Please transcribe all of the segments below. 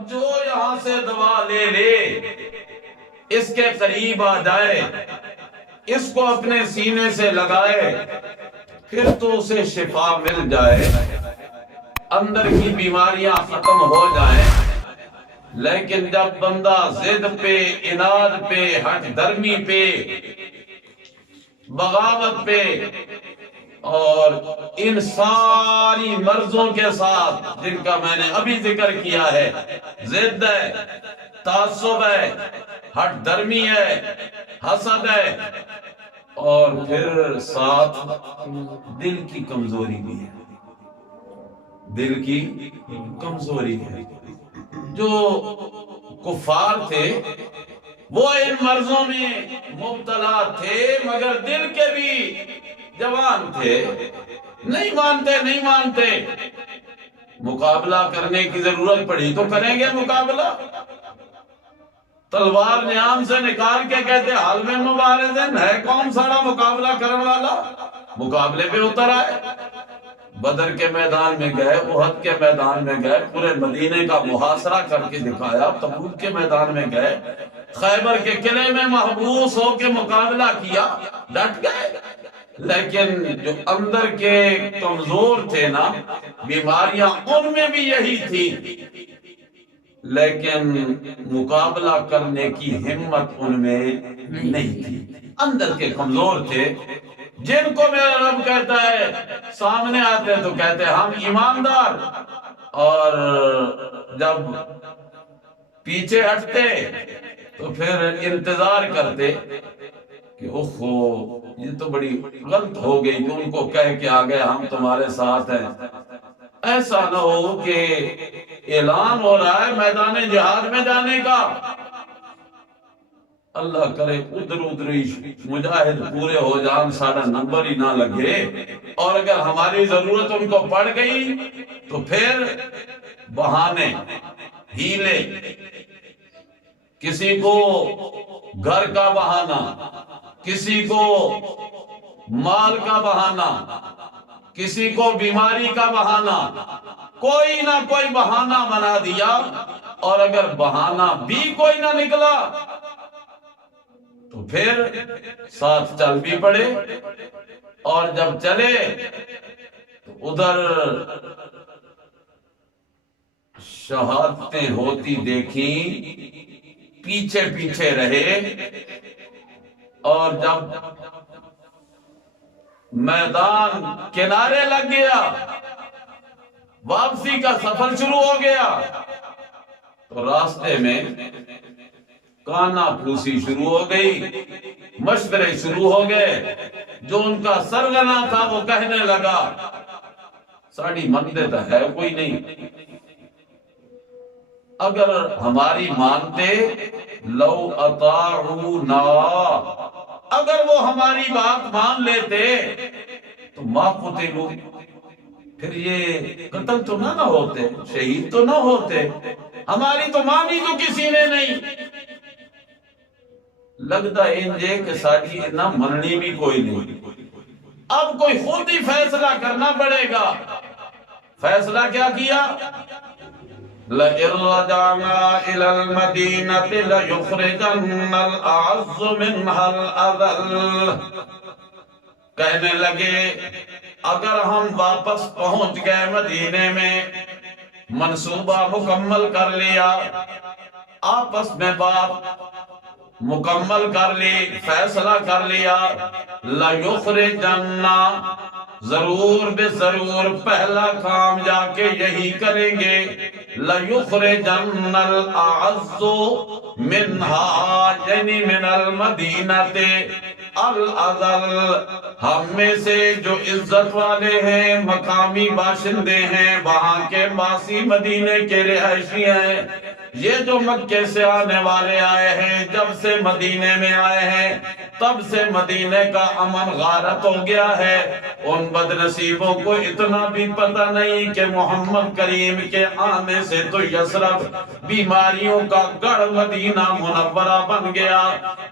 اب جو یہاں سے دوا لے لے، اس کے قریب آ جائے، اس کو اپنے سینے سے لگائے، پھر تو اسے شفا مل جائے، اندر کی بیماریاں ختم ہو جائیں۔ لیکن جب بندہ ضد پہ، اناد پہ، ہٹ درمی پہ، بغاوت پہ اور ان ساری مرضوں کے ساتھ جن کا میں نے ابھی ذکر کیا ہے، ضد ہے، تعصب ہے، ہٹ درمی ہے، حسد ہے، اور پھر ساتھ دل کی کمزوری بھی ہے، دل کی کمزوری ہے۔ جو کفار تھے وہ ان مرضوں میں مبتلا تھے، مگر دل کے بھی جوان تھے، نہیں مانتے۔ مقابلہ کرنے کی ضرورت پڑی تو کریں گے مقابلہ، تلوار نیام سے نکال کے کہتے حال میں مبارزن ہے کون سارا مقابلہ کرنے والا، مقابلے پہ اتر آئے۔ بدر کے میدان میں گئے، احد کے میدان میں گئے، پورے مدینے کا محاصرہ کر کے دکھایا، تبوک کے میدان میں گئے، خیبر کے قلعے میں محبوس ہو کے مقابلہ کیا، ڈٹ گئے۔ لیکن جو اندر کے کمزور تھے نا، بیماریاں ان میں بھی یہی تھی، لیکن مقابلہ کرنے کی ہمت ان میں نہیں تھی، اندر کے کمزور تھے، جن کو میرا رب کہتا ہے سامنے آتے تو کہتے ہم ایماندار، اور جب پیچھے ہٹتے تو پھر انتظار کرتے کہ اوہو یہ تو بڑی غلط ہو گئی کہ ان کو کہہ کے آ گئے ہم تمہارے ساتھ ہیں۔ ایسا نہ ہو کہ اعلان ہو رہا ہے میدان جہاد میں جانے کا، اللہ کرے ادھر ہی مجاہد پورے ہو جان، سارا نمبر ہی نہ لگے، اور اگر ہماری ضرورت ان کو پڑ گئی تو پھر بہانے، ہیلے، کسی کو گھر کا بہانہ، کسی کو مال کا بہانہ، کسی کو بیماری کا بہانہ، کوئی نہ کوئی بہانہ بنا دیا، اور اگر بہانہ بھی کوئی نہ نکلا تو پھر ساتھ چل بھی پڑے، اور جب چلے تو ادھر شہادتیں ہوتی دیکھیں، پیچھے پیچھے رہے، اور جب میدان کنارے لگ گیا، واپسی کا سفر شروع ہو گیا، تو راستے میں کانا پھوسی شروع ہو گئی، مشورے شروع ہو گئے۔ جو ان کا سرغنہ تھا وہ کہنے لگا ساڑی مندے تو ہے کوئی نہیں، اگر ہماری مانتے لو اطاعونا، اگر وہ ہماری بات مان لیتے تو ما قتلوا، پھر یہ قتل تو نہ ہوتے، شہید تو نہ ہوتے، ہماری تو مانی تو کسی نے نہیں۔ لگتا انجے کہ ساڑی نہ مننی بھی کوئی نہیں، اب کوئی خود ہی فیصلہ کرنا پڑے گا۔ فیصلہ کیا کیا؟ لَئِن رَجَعْنَا إِلَى الْمَدِينَةِ لَيُخْرِجَنَّ الْأَعَزُّ مِنْهَا الْأَذَلَّ، کہنے لگے اگر ہم واپس پہنچ گئے مدینے میں، منصوبہ مکمل کر لیا، آپس میں بات مکمل کر لی، فیصلہ کر لیا، لَيُخْرِجَنَّ، ضرور بے ضرور پہلا کام جا کے یہی کریں گے، لَيُخْرِجَنَّ الْأَعَزُّ مِنْهَا، یعنی من الْمَدِينَةِ الْأَذَلَّ، ہم میں سے جو عزت والے ہیں، مقامی باشندے ہیں، وہاں کے باسی مدینے کے رہائشی ہیں، یہ جو مکے سے آنے والے آئے ہیں، جب سے مدینے میں آئے ہیں تب سے مدینے کا امن غارت ہو گیا ہے۔ ان بد نصیبوں کو اتنا بھی پتہ نہیں کہ محمد کریم کے آنے سے تو یثرب بیماریوں کا گڑھ مدینہ منورہ بن گیا،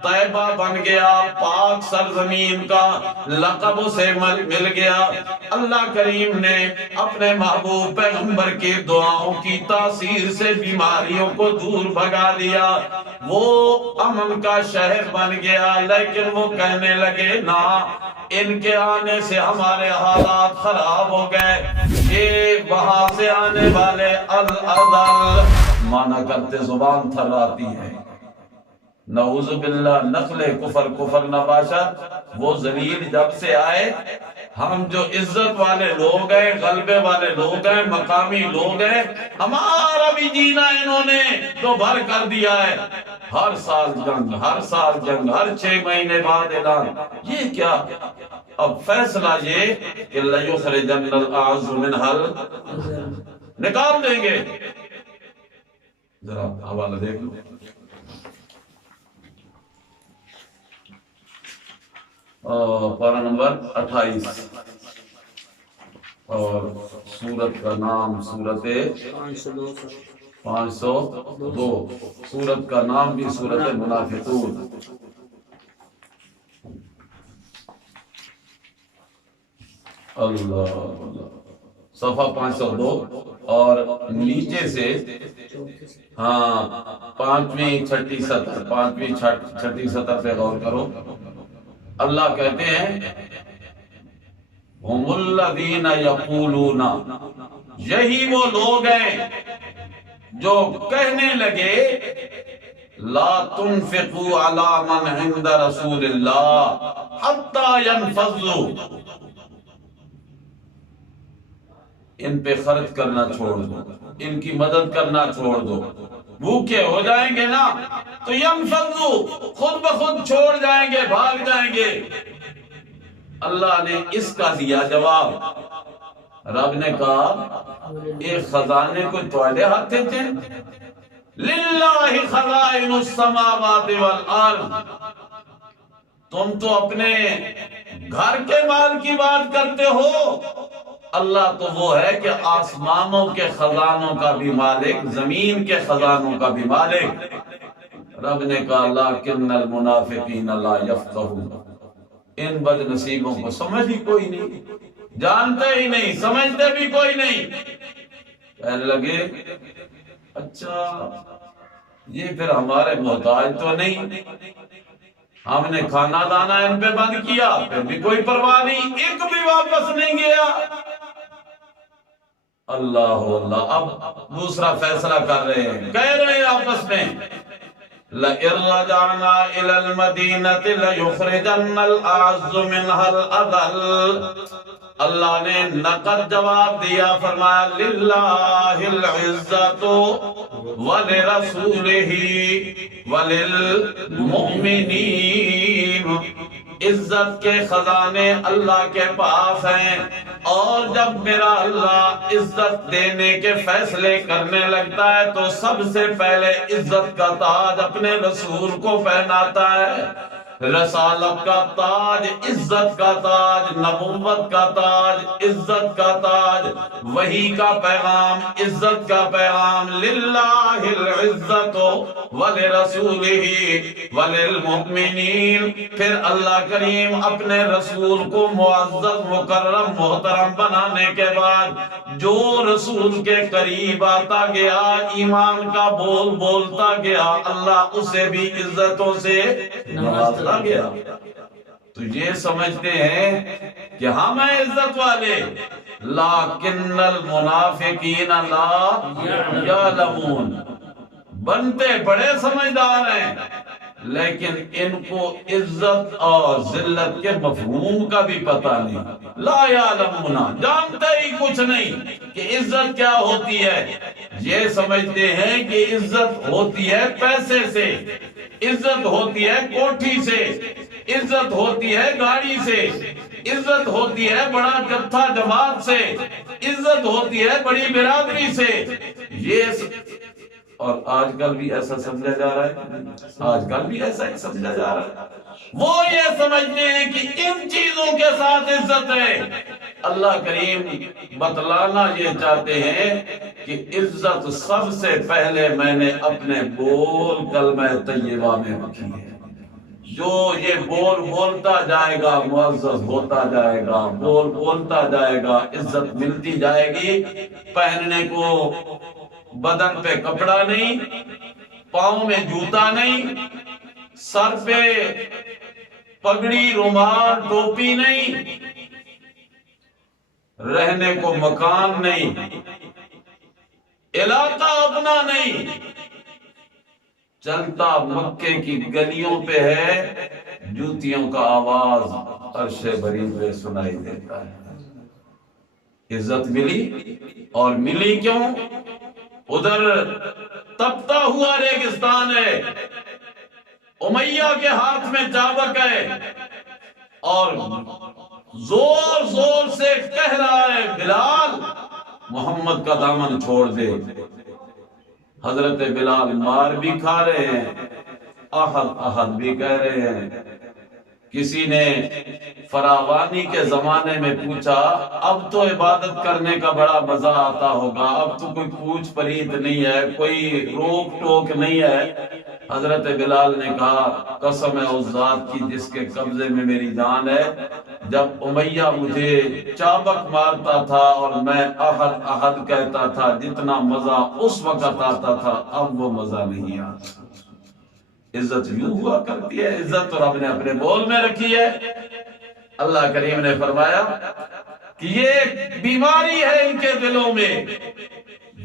طیبہ بن گیا، پاک سرزمین کا لقب اسے مل گیا۔ اللہ کریم نے اپنے محبوب پیغمبر کی دعاؤں کی تاثیر سے بیماریوں کو دور بھگا دیا، وہ امن کا شہر بن گیا۔ لیکن وہ کہنے لگے نا، ان کے آنے سے ہمارے حالات خراب ہو گئے۔ یہ وہاں سے آنے والے الادل مانا کرتے زبان تھراتی ہے، نعوذ باللہ، نقل کفر نباشت، وہ ذلیل جب سے آئے، ہم جو عزت والے لوگ ہیں، غلبے والے لوگ ہیں، مقامی لوگ ہیں، ہمارا بھی جینا انہوں نے تو بھر کر دیا ہے۔ ہر سال جنگ، ہر سال جنگ، ہر 6 مہینے بعد اعلان۔ یہ کیا؟ اب فیصلہ یہ کہ لَيُخْرِجَنَّ الْأَعَزُّ مِنْهَا الْأَذَلَّ، نکال دیں گے۔ ذرا حوالہ دیکھ لو، پارہ نمبر 28 اور سورت کا نام سورت 502، سورت کا نام بھی سورت منافقون۔ اللہ صفحہ 502 اور نیچے سے 5ویں چھٹی سطر پہ غور کرو۔ اللہ کہتے ہیں ہم الذین یقولون، یہی وہ لوگ ہیں جو کہنے لگے لا تنفقوا علی من عند رسول اللہ حتی ينفضوا، ان پہ خرچ کرنا چھوڑ دو، ان کی مدد کرنا چھوڑ دو، بھوکے ہو جائیں گے نا تو ینفضوا، خود بخود چھوڑ جائیں گے، بھاگ جائیں گے۔ اللہ نے اس کا دیا جواب۔ رب نے کہا ایک خزانے کو تھوڑے ہاتھ تھے، للہ خزائن السماوات والارض، تم تو اپنے گھر کے مال کی بات کرتے ہو، اللہ تو وہ ہے کہ آسمانوں کے خزانوں کا بھی مالک، زمین کے خزانوں کا بھی مالک۔ رب نے کہا لیکن المنافقین لا یفقہون، ان بد نصیبوں کو سمجھ ہی کوئی نہیں، جانتے ہی نہیں، سمجھتے بھی کوئی نہیں۔ کہنے لگے اچھا یہ پھر ہمارے محتاج تو نہیں، ہم نے کھانا دانا ان پہ بند کیا پھر بھی کوئی پرواہ نہیں، ایک بھی واپس نہیں گیا۔ اللہ اللہ، اب دوسرا فیصلہ کر رہے ہیں، کہہ رہے ہیں آپس میں لَإِن رَجَعْنَا إِلَى الْمَدِينَةِ لَيُخْرِجَنَّ الْأَعَزُّ مِنْهَا الْأَذَلَّ، اللہ نے نقد جواب دیا، فرمایا لِلَّهِ الْعِزَّةُ وَلِرَسُولِهِ وَلِلْمُؤْمِنِينَ، عزت کے خزانے اللہ کے پاس ہیں، اور جب میرا اللہ عزت دینے کے فیصلے کرنے لگتا ہے تو سب سے پہلے عزت کا تاج اپنے رسول کو پہناتا ہے۔ رسالت کا تاج، عزت کا تاج، نبوت کا تاج، عزت کا تاج، وحی کا پیغام، عزت کا پیغام، للہ العزت ولرسولہ وللمؤمنین۔ پھر اللہ کریم اپنے رسول کو معزز، مکرم، محترم بنانے کے بعد جو رسول کے قریب آتا گیا، ایمان کا بول بولتا گیا، اللہ اسے بھی عزتوں سے نوازتا گیا۔ تو یہ سمجھتے ہیں کہ ہم ہیں عزت والے، لیکن المنافقین لا یعلمون، بنتے بڑے سمجھدار ہیں لیکن ان کو عزت اور ذلت کے مفہوم کا بھی پتہ نہیں، لا یعلمون، جانتے ہی کچھ نہیں کہ عزت کیا ہوتی ہے۔ یہ سمجھتے ہیں کہ عزت ہوتی ہے پیسے سے، عزت ہوتی ہے کوٹھی سے، عزت ہوتی ہے گاڑی سے، عزت ہوتی ہے بڑا جتھا جماعت سے، عزت ہوتی ہے بڑی برادری سے۔ اور آج کل بھی ایسا سمجھا جا رہا ہے، آج کل بھی ایسا ہی سمجھا جا رہا ہے۔ وہ یہ سمجھتے ہیں کہ ان چیزوں کے ساتھ عزت ہے۔ اللہ کریم بتلانا یہ چاہتے ہیں کہ عزت سب سے پہلے میں نے اپنے بول کلمہ طیبہ میں رکھی ہے۔ جو یہ بول بولتا جائے گا معزز ہوتا جائے گا، بول بولتا جائے گا عزت ملتی جائے گی۔ پہننے کو بدن پہ کپڑا نہیں، پاؤں میں جوتا نہیں، سر پہ پگڑی رومال ٹوپی نہیں، رہنے کو مکان نہیں، علاقہ اپنا نہیں، چلتا مکے کی گلیوں پہ ہے، جوتیوں کا آواز عرش بری پہ سنائی دیتا ہے۔ عزت ملی، اور ملی کیوں؟ ادھر تپتا ہوا ریگستان ہے، امیہ کے ہاتھ میں چابک ہے، اور زور زور سے کہہ رہا ہے بلال محمد کا دامن چھوڑ دے۔ حضرت بلال مار بھی کھا رہے ہیں، احد احد بھی کہہ رہے ہیں۔ کسی نے فراوانی کے زمانے میں پوچھا اب تو عبادت کرنے کا بڑا مزہ آتا ہوگا، اب تو کوئی پوچھ پریت نہیں ہے، کوئی روک ٹوک نہیں ہے۔ حضرت بلال نے کہا قسم ہے اس ذات کی جس کے قبضے میں میری جان ہے، جب امیہ مجھے چابک مارتا تھا اور میں احد احد کہتا تھا جتنا مزہ اس وقت آتا تھا اب وہ مزہ نہیں آتا۔ عزت یوں ہوا کرتی ہے، عزت تو رب نے اپنے بول میں رکھی ہے۔ اللہ کریم نے فرمایا کہ یہ بیماری ہے ان کے دلوں میں،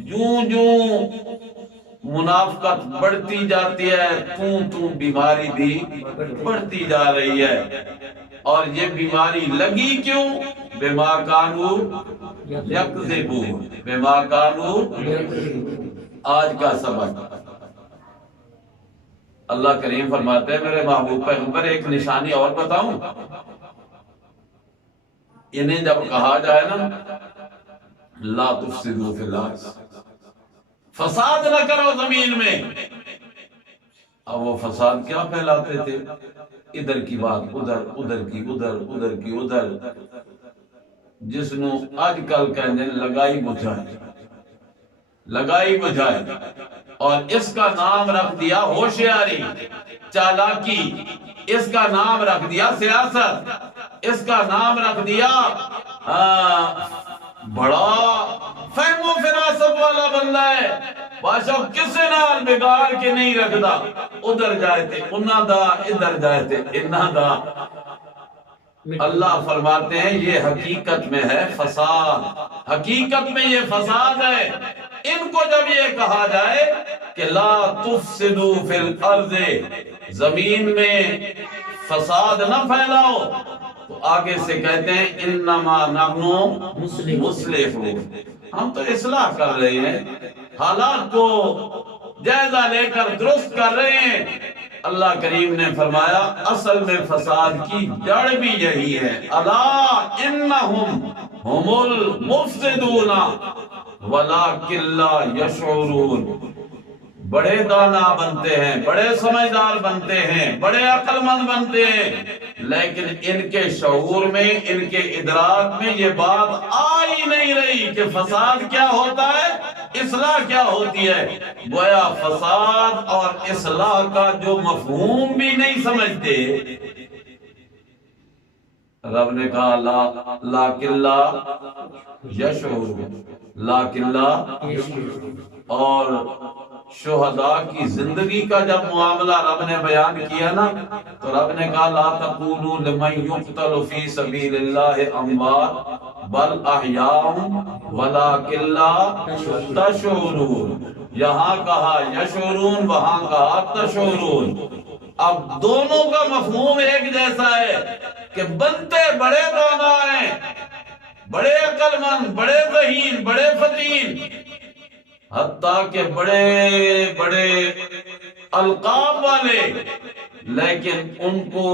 جوں جوں منافقت بڑھتی جاتی ہے توں بیماری بھی بڑھتی جا رہی ہے۔ اور یہ بیماری لگی کیوں؟ بما کانوا یکذبون، بما کانوا۔ آج کا سبق اللہ کریم فرماتے ہیں میرے محبوب پیغمبر ایک نشانی اور بتاؤں؟ انہیں جب کہا جائے نا لا تفسدوا فی الارض، فساد نہ کرو زمین میں، اب وہ فساد کیا پھیلاتے تھے؟ ادھر کی بات ادھر، ادھر کی ادھر، ادھر کی ادھر، جس نو آج کل کہنے لگائی بجھائی، لگائی بجھائی، اور اس کا نام رکھ دیا ہوشیاری، چالاکی، اس کا نام رکھ دیا سیاست، اس کا نام رکھ دیا بڑا فہم و فراست والا بندہ ہے، بادشاہ کسے نال بگاڑ کے نہیں رکھدا، ادھر جائے تھے انہاں دا، ادھر جائے تھے انہاں دا۔ اللہ فرماتے ہیں یہ حقیقت میں ہے فساد، حقیقت میں یہ فساد ہے۔ ان کو جب یہ کہا جائے کہ لا تفسدوا فی الارض، زمین میں فساد نہ پھیلاؤ، تو آگے سے کہتے ہیں انما نحن مصلحون، ہم تو اصلاح کر رہے ہیں، حالات کو جائزہ لے کر درست کر رہے ہیں۔ اللہ کریم نے فرمایا اصل میں فساد کی جڑ بھی یہی ہے، الا انہم ہم المفسدون ولکن لا یشعرون۔ بڑے دانا بنتے ہیں، بڑے سمجھدار بنتے ہیں، بڑے عقل مند بنتے ہیں، لیکن ان کے شعور میں، ان کے ادراک میں یہ بات آ ہی نہیں رہی کہ فساد کیا ہوتا ہے، اصلاح کیا ہوتی ہے۔ گویا فساد اور اصلاح کا جو مفہوم بھی نہیں سمجھتے۔ رب نے کہا لیکن لا یشعرون، لیکن لا، اور شہداء کی زندگی کا جب معاملہ رب نے بیان کیا نا تو رب نے کہا لا تقولوا لمن يقتل في سبيل الله اموات بل احیاء ولکن لا تشعرون۔ یہاں کہا یشعرون، وہاں کہا تشعرون۔ اب دونوں کا مفہوم ایک جیسا ہے کہ بنتے بڑے دانا ہیں، بڑے عقل مند، بڑے ذہین، بڑے فطین، حتیٰ کہ بڑے بڑے القاب والے، لیکن ان کو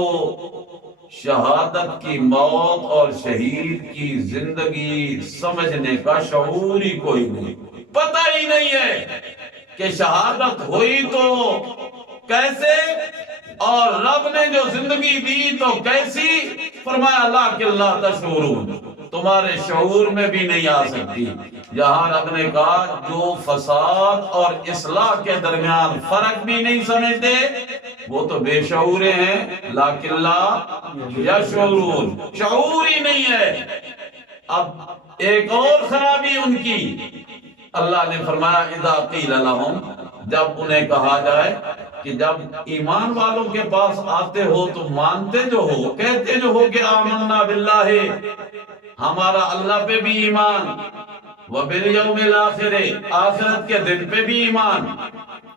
شہادت کی موت اور شہید کی زندگی سمجھنے کا شعور ہی کوئی نہیں، پتہ ہی نہیں ہے۔ کہ شہادت ہوئی تو کیسے اور رب نے جو زندگی دی تو کیسی؟ فرمایا لا کہ اللہ تشعرون، تمہارے شعور میں بھی نہیں آ سکتی۔ یہاں رب نے کہا جو فساد اور اصلاح کے درمیان فرق بھی نہیں سمجھتے وہ تو بے شعورے ہیں، لیکن لا یشعرون، شعور ہی نہیں ہے۔ اب ایک اور خرابی ان کی، اللہ نے فرمایا اذا قیل لہم، جب انہیں کہا جائے کہ جب ایمان والوں کے پاس آتے ہو تو مانتے جو ہو، کہتے جو ہو کہ آمنا باللہ، ہمارا اللہ پہ بھی ایمان، وبالیوم الآخر، آخرت کے دن پہ بھی ایمان،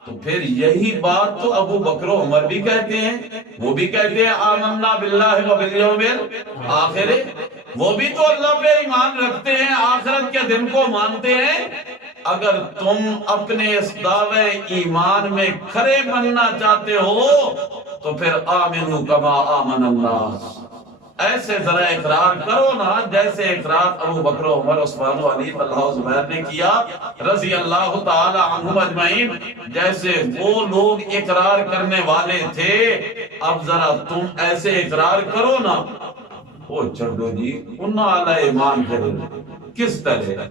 تو پھر یہی بات تو ابو بکر و عمر بھی کہتے ہیں، وہ بھی کہتے ہیں آمنا باللہ وبالیوم الآخر، وہ بھی تو اللہ پہ ایمان رکھتے ہیں، آخرت کے دن کو مانتے ہیں۔ اگر تم اپنے اس دعوے ایمان میں کھرے بننا چاہتے ہو تو پھر آمنو کما آمن الناس، ایسے ذرا اقرار کرو نا جیسے اقرار ابو بکر و عمر عثمان و علی طلحہ و زبیر نے کیا رضی اللہ تعالی عنہم اجمعین، جیسے وہ لوگ اقرار کرنے والے تھے، اب ذرا تم ایسے اقرار کرو نا۔ وہ چھڑو جی انہوں علی ایمان کرو، کس طرح؟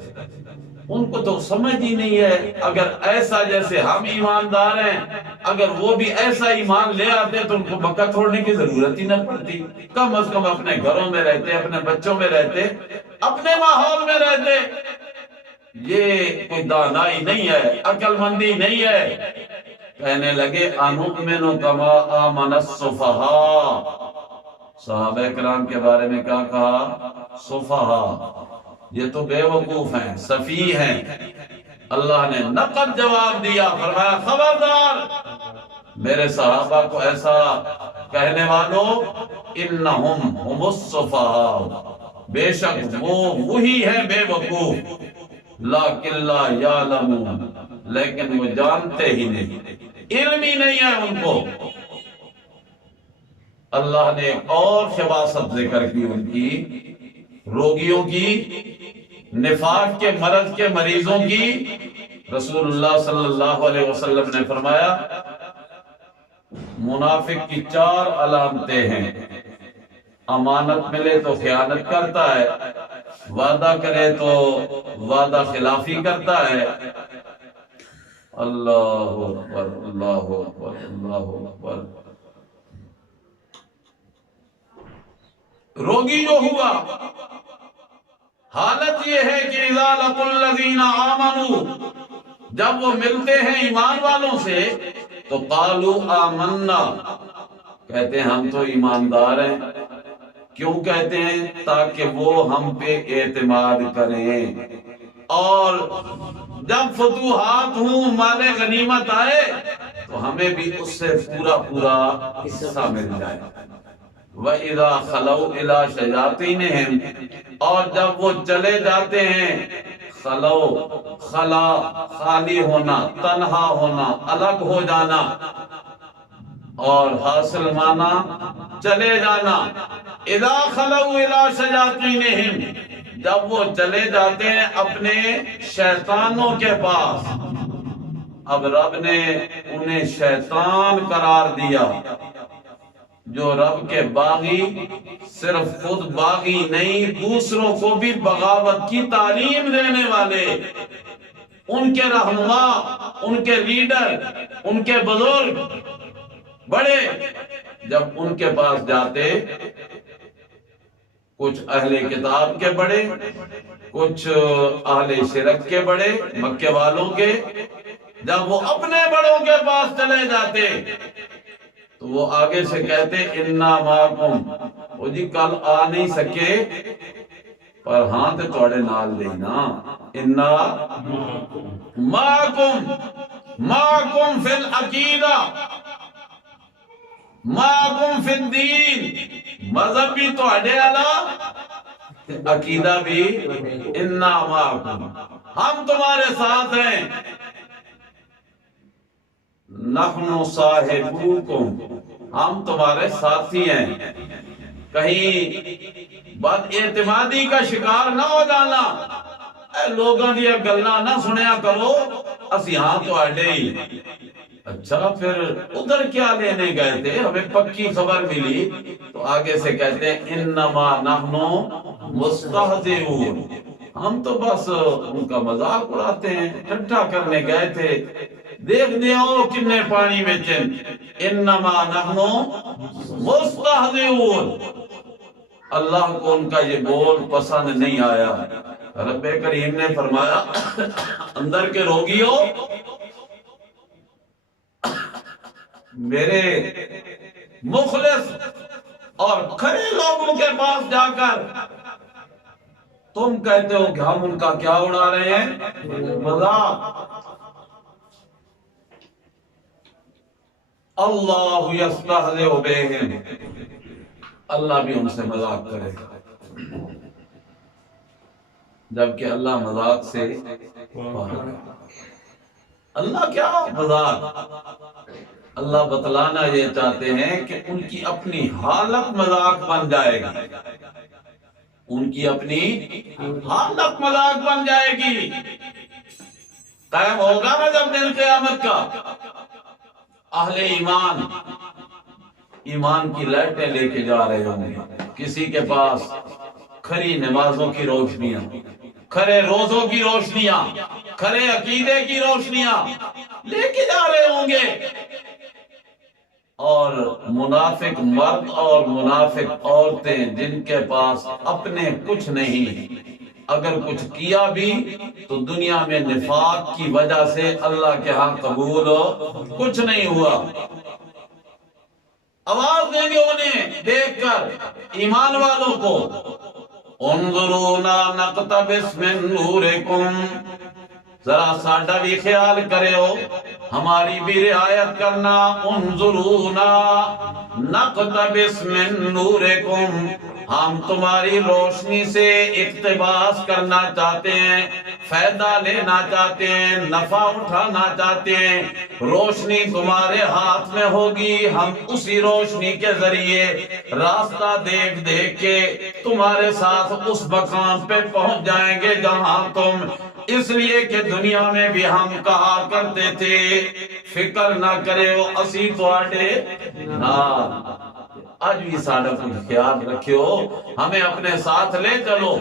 ان کو تو سمجھ ہی نہیں ہے۔ اگر ایسا جیسے ہم ایماندار ہیں، اگر وہ بھی ایسا ایمان لے آتے تو ان کو مکہ چھوڑنے کی ضرورت ہی نہ پڑتی، کم از کم اپنے گھروں میں رہتے، اپنے بچوں میں رہتے، اپنے ماحول میں رہتے۔ یہ کوئی دانائی نہیں ہے، عقل مندی نہیں ہے۔ کہنے لگے انؤمن کما آمن السفہاء، صحابہ کرام کے بارے میں کیا کہا؟ سفہاء، یہ تو بے وقوف ہیں، سفیہ ہیں۔ اللہ نے نقد جواب دیا، فرمایا خبردار میرے صحابہ کو ایسا کہنے والوں، انہم ہم السفہاء، بے شک وہ وہی ہیں بے وقوف، لیکن لا یعلمون، لیکن وہ جانتے ہی نہیں، علم ہی نہیں ہے ان کو۔ اللہ نے ایک اور خباثت ذکر کی ان کی، روگیوں کی، نفاق کے مرض کے مریضوں کی۔ رسول اللہ صلی اللہ علیہ وسلم نے فرمایا منافق کی 4 علامتیں ہیں، امانت ملے تو خیانت کرتا ہے، وعدہ کرے تو وعدہ خلافی کرتا ہے۔ اللہ اکبر اللہ اکبر اللہ اکبر۔ روگی جو ہوا حالت یہ ہے کہ اذا لقوا الذین آمنوا، جب وہ ملتے ہیں ایمان والوں سے تو قالوا آمنا، کہتے ہیں ہم تو ایماندار ہیں۔ کیوں کہتے ہیں؟ تاکہ وہ ہم پہ اعتماد کریں، اور جب فتوحات ہوں، مال غنیمت آئے تو ہمیں بھی اس سے پورا پورا حصہ مل جائے۔ وَإِذَا خَلَوْا إِلَىٰ شَيَاطِينِهِمْ، اور جب وہ چلے جاتے ہیں، خلا خالی ہونا، تنہا ہونا، الگ ہو جانا، اور حاصل مانا چلے جانا۔ اذا خلوا الى شیاطینہم، جب وہ چلے جاتے ہیں اپنے شیطانوں کے پاس۔ اب رب نے انہیں شیطان قرار دیا، جو رب کے باغی، صرف خود باغی نہیں دوسروں کو بھی بغاوت کی تعلیم دینے والے، ان کے رہنما، ان کے لیڈر، ان کے بزرگ بڑے جب ان کے پاس جاتے، کچھ اہل کتاب کے بڑے، کچھ اہل شرک کے بڑے، مکے والوں کے، جب وہ اپنے بڑوں کے پاس چلے جاتے تو وہ آگے سے کہتے انا معکم، وہ جی کل آ نہیں سکے پر ہاں تے توڑے نال دینا، انا معکم، معکم فی العقیدہ، معکم فی الدین، مذہب بھی توڑے والا، عقیدہ بھی انا معکم، ہم تمہارے ساتھ ہیں، نحن صاحبوکم، ہم تمہارے ساتھی ہیں۔ کہیں بد اعتمادی کا شکار نہ ہو جانا، اے لوگوں دیا گلاں نہ سنیا کرو، اسی ہاں تو اڈے ہی. اچھا پھر ادھر کیا لینے گئے تھے؟ ہمیں پکی خبر ملی. تو آگے سے کہتے ہیں انما نحن مستہزئون، ہم تو بس ان کا مذاق اڑاتے ہیں، ٹھٹھا کرنے گئے تھے. دیکھ دیو کنے پانی میں چن. انما نحن مستہزئون. اللہ کو ان کا یہ بول پسند نہیں آیا. رب کریم نے فرمایا اندر کے روگیوں، میرے مخلص اور کھڑے لوگوں کے پاس جا کر تم کہتے ہو کہ ہم ان کا کیا اڑا رہے ہیں؟ مذاق. اللہ یستہزئ بہم، اللہ بھی ان سے مذاق کرے گا. جبکہ اللہ مذاق سے پاک ہے. اللہ کیا مذاق؟ اللہ بتلانا یہ چاہتے ہیں کہ ان کی اپنی حالت مذاق بن جائے گی. ان کی اپنی حالت مذاق بن جائے گی. قائم ہوگا نا جب دن قیامت کا. اہل ایمان ایمان کی لائٹیں لے کے جا رہے ہوں گے. کسی کے پاس کھری نمازوں کی روشنیاں، کھرے روزوں کی روشنیاں، کھرے عقیدے کی روشنیاں لے کے جا رہے ہوں گے. اور منافق مرد اور منافق عورتیں جن کے پاس اپنے کچھ نہیں، اگر کچھ کیا بھی تو دنیا میں نفاق کی وجہ سے اللہ کے ہاں قبول کچھ نہیں ہوا. آواز دیں گے انہیں دیکھ کر ایمان والوں کو، انظرونا نقتبس من نورکم، ذرا ساڈا بھی خیال کرے ہو، ہماری بھی رعایت کرنا. انظرونا نقتبس من نورکم، ہم تمہاری روشنی سے اقتباس کرنا چاہتے ہیں، فائدہ لینا چاہتے ہیں، نفع اٹھانا چاہتے ہیں. روشنی تمہارے ہاتھ میں ہوگی، ہم اسی روشنی کے ذریعے راستہ دیکھ دیکھ کے تمہارے ساتھ اس مقام پہ پہنچ جائیں گے جہاں تم. اس لیے کہ دنیا میں بھی ہم کہا کرتے تھے فکر نہ کرے وہ اسی تواڈے نال. آج بھی ساڈا کچھ خیال رکھیو، ہمیں اپنے ساتھ لے چلو.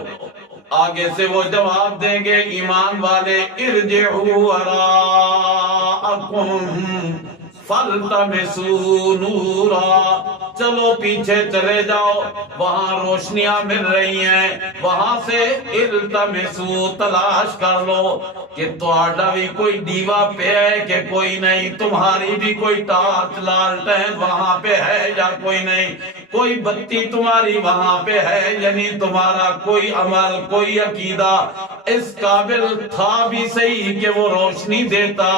آگے سے وہ جواب دیں گے ایمان والے، ارجعوا وراءکم فالتمسوا نورا، چلو پیچھے چلے جاؤ، وہاں روشنیاں مل رہی ہیں، وہاں سے التمسوا تلاش کر لو کہ تہاڈا بھی کوئی دیوا پہ ہے کہ کوئی نہیں، تمہاری بھی کوئی ٹارچ لالٹین وہاں پہ ہے یا کوئی نہیں، کوئی بتی تمہاری وہاں پہ ہے یعنی تمہارا کوئی عمل کوئی عقیدہ اس قابل تھا بھی صحیح کہ وہ روشنی دیتا.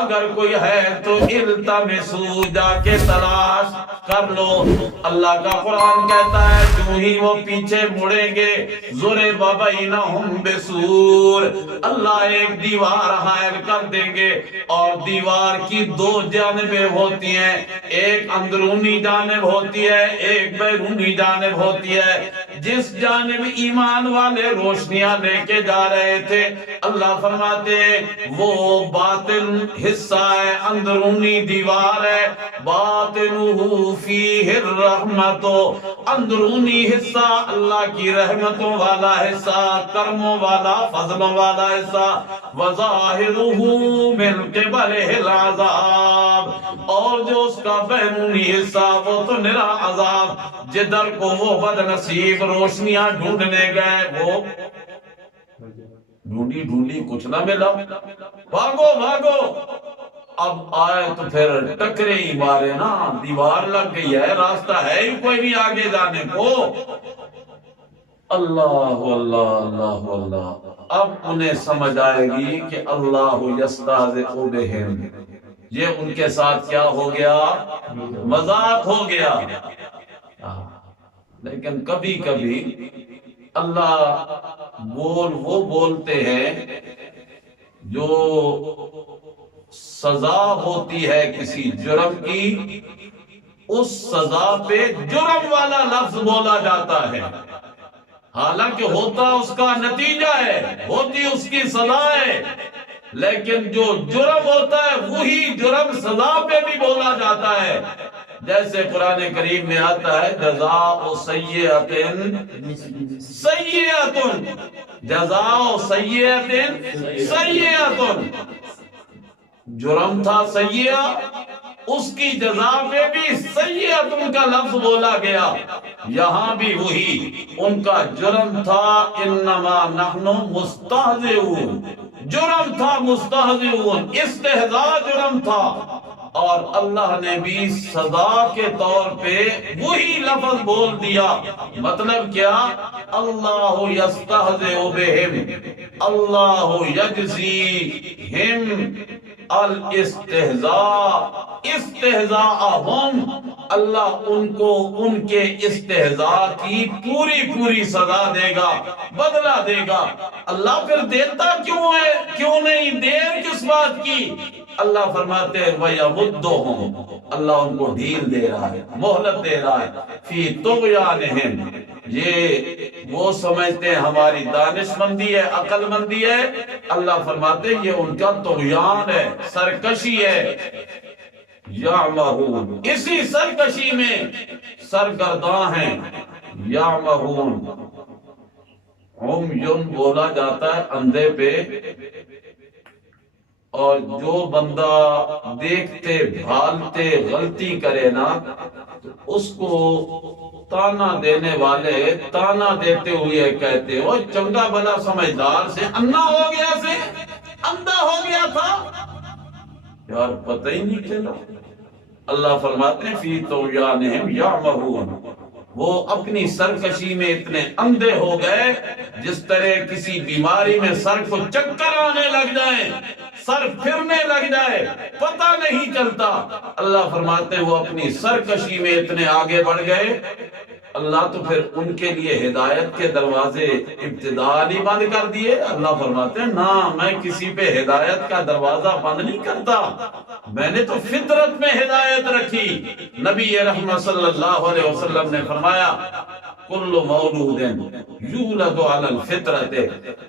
اگر کوئی ہے تو التمسوا، جا کے تلاش کر لو. اللہ کا قرآن کہتا ہے جو ہی وہ پیچھے مڑیں گے ضرب بینہم بسور، اللہ ایک دیوار حائل کر دیں گے. اور دیوار کی دو جانبیں ہوتی ہیں، ایک اندرونی جانب ہوتی ہے، ایک بیرونی جانب ہوتی ہے. جس جانب ایمان والے روشنیاں لے کے جا رہے تھے اللہ فرماتے ہیں وہ باطن حصہ ہے، اندرونی دیوار ہے. باطنہ فیہ الرحمت، اندرونی حصہ اللہ کی رحمتوں والا حصہ، کرموں والا، فضلوں والا حصہ. وظاہرہ من قبلہ العذاب، اور جو اس کا بیرونی حصہ وہ تو نرا عذاب. جدھر کو وہ بد نصیب روشنیاں ڈھونڈنے گئے وہ ڈھونڈی ڈھونڈی کچھ نہ ملا، بھاگو بھاگو. اب آئے تو پھر ٹکرے ہی مارے نا، دیوار لگ گئی ہے، راستہ ہے ہی کوئی نہیں آگے جانے کو. اللہ اللہ اللہ اللہ. اب انہیں سمجھ آئے گی کہ اللہ یستہزئ بہم، یہ ان کے ساتھ کیا ہو گیا؟ مذاق ہو گیا. لیکن کبھی کبھی اللہ وہ بولتے ہیں جو سزا ہوتی ہے کسی جرم کی، اس سزا پہ جرم والا لفظ بولا جاتا ہے، حالانکہ ہوتا اس کا نتیجہ ہے، ہوتی اس کی سزا ہے. لیکن جو جرم ہوتا ہے وہی جرم سزا پہ بھی بولا جاتا ہے. جیسے قرآن کریم میں آتا ہے جزاء سیئۃ سیئۃ، جزاء سیئۃ سیئۃ، جرم تھا سیئہ، اس کی جزا پہ بھی سیئۃ کا لفظ بولا گیا. یہاں بھی وہی ان کا جرم تھا انما نحن مستہزئون، جرم تھا مستہزئون، استہزاء جرم تھا. اور اللہ نے بھی سزا کے طور پہ وہی لفظ بول دیا. مطلب کیا؟ اللہ یستہزئ بہم، اللہ یجزیہم الاستہزاء استہزاءہم، اللہ ان کو ان کے استہزاء کی پوری پوری سزا دے گا، بدلہ دے گا. اللہ پھر دیتا کیوں ہے؟ کیوں نہیں؟ دیر کس بات کی؟ اللہ فرماتے ہیں وَيَمُدُّهُمْ، اللہ ان کو ڈھیل دے رہا ہے، مہلت دے رہا ہے. فی طغیانہم، یہ وہ سمجھتے ہیں ہماری دانش مندی ہے، عقل مندی ہے. اللہ فرماتے ہیں یہ ان کا طغیان ہے، سرکشی ہے. یعمہون، اسی سرکشی میں سرگرداں ہیں. یعمہون، عمیٌ بولا جاتا ہے اندھے پہ، اور جو بندہ دیکھتے بھالتے غلطی کرے نا تو اس کو تانا دینے والے تانا دیتے ہوئے کہتے وہ چنگا بلا سمجھدار سے انا ہو گیا، سے اندھا ہو گیا تھا، یار پتہ ہی نہیں چلا. اللہ فرماتے ہیں فی طغیانہم یعمہون، وہ اپنی سرکشی میں اتنے اندھے ہو گئے جس طرح کسی بیماری میں سر کو چکر آنے لگ جائے، سر پھرنے لگ جائے، پتہ نہیں چلتا. اللہ فرماتے ہیں وہ اپنی سرکشی میں اتنے آگے بڑھ گئے. اللہ تو پھر ان کے لیے ہدایت کے دروازے ابتدائی بند کر دیے. اللہ فرماتے ہیں نا، میں کسی پہ ہدایت کا دروازہ بند نہیں کرتا، میں نے تو فطرت میں ہدایت رکھی. نبی رحمت صلی اللہ علیہ وسلم نے فرمایا کل مولود یولد علی الفطرت،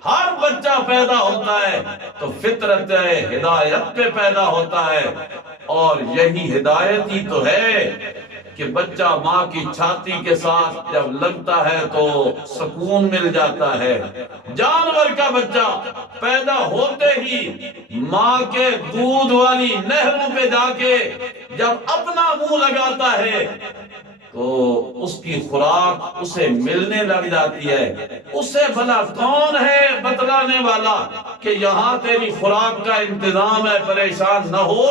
ہر بچہ پیدا ہوتا ہے تو فطرت ہدایت پہ پیدا ہوتا ہے. اور یہی ہدایت ہی تو ہے کہ بچہ ماں کی چھاتی کے ساتھ جب لگتا ہے تو سکون مل جاتا ہے. جانور کا بچہ پیدا ہوتے ہی ماں کے دودھ والی نہروں پہ جا کے جب اپنا منہ لگاتا ہے تو اس کی خوراک اسے ملنے لگ جاتی ہے. اسے بھلا کون ہے بتلانے والا کہ یہاں تیری خوراک کا انتظام ہے، پریشان نہ ہو؟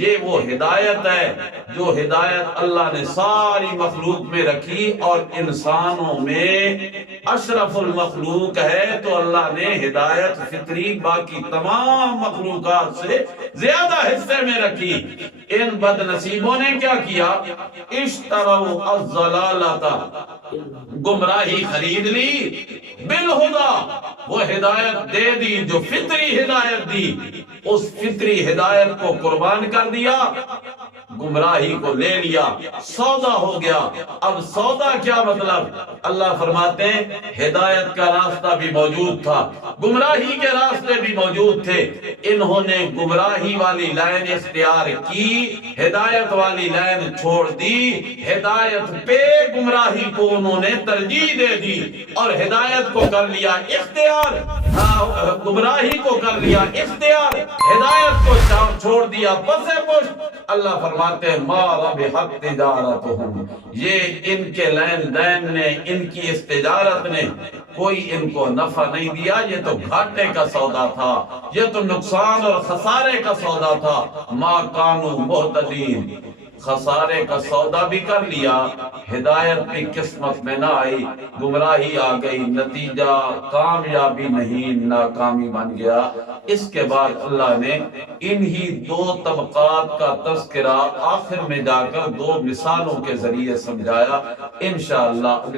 یہ وہ ہدایت ہے جو ہدایت اللہ نے ساری مخلوق میں رکھی، اور انسانوں میں اشرف المخلوق ہے تو اللہ نے ہدایت فطری باقی تمام مخلوقات سے زیادہ حصے میں رکھی. ان بد نصیبوں نے کیا کیا؟ اشتروا الضلالۃ، گمراہی خرید لی، بالہدا، وہ ہدایت دے دی جو فطری ہدایت دی، اس فطری ہدایت کو قربان کر دیا، گمراہی کو لے لیا، سودا ہو گیا. اب سودا کیا مطلب؟ اللہ فرماتے ہیں ہدایت کا راستہ بھی موجود تھا، گمراہی کے راستے بھی موجود تھے. انہوں نے گمراہی والی لائن اختیار کی، ہدایت والی لائن چھوڑ دی. ہدایت پہ گمراہی کو انہوں نے ترجیح دے دی اور ہدایت کو کر لیا اختیار، گمراہی کو کر لیا اختیار، ہدایت کو چھوڑ دیا پسے پشت. اللہ فرماتے ہیں ما ربحت تجارتہم، یہ ان کے لین دین نے، ان کی اس تجارت نے کوئی ان کو نفع نہیں دیا. یہ تو گھاٹے کا سودا تھا، یہ تو نقصان اور خسارے کا سودا تھا. ما کانوا مہتدین، خسارے کا سودا بھی کر لیا، ہدایت بھی قسمت میں نہ آئی، گمراہی آ گئی، نتیجہ کامیابی نہیں، ناکامی بن گیا. اس کے بعد اللہ نے انہی دو طبقات کا تذکرہ آخر میں جا کر دو مثالوں کے ذریعے سمجھایا. انشاءاللہ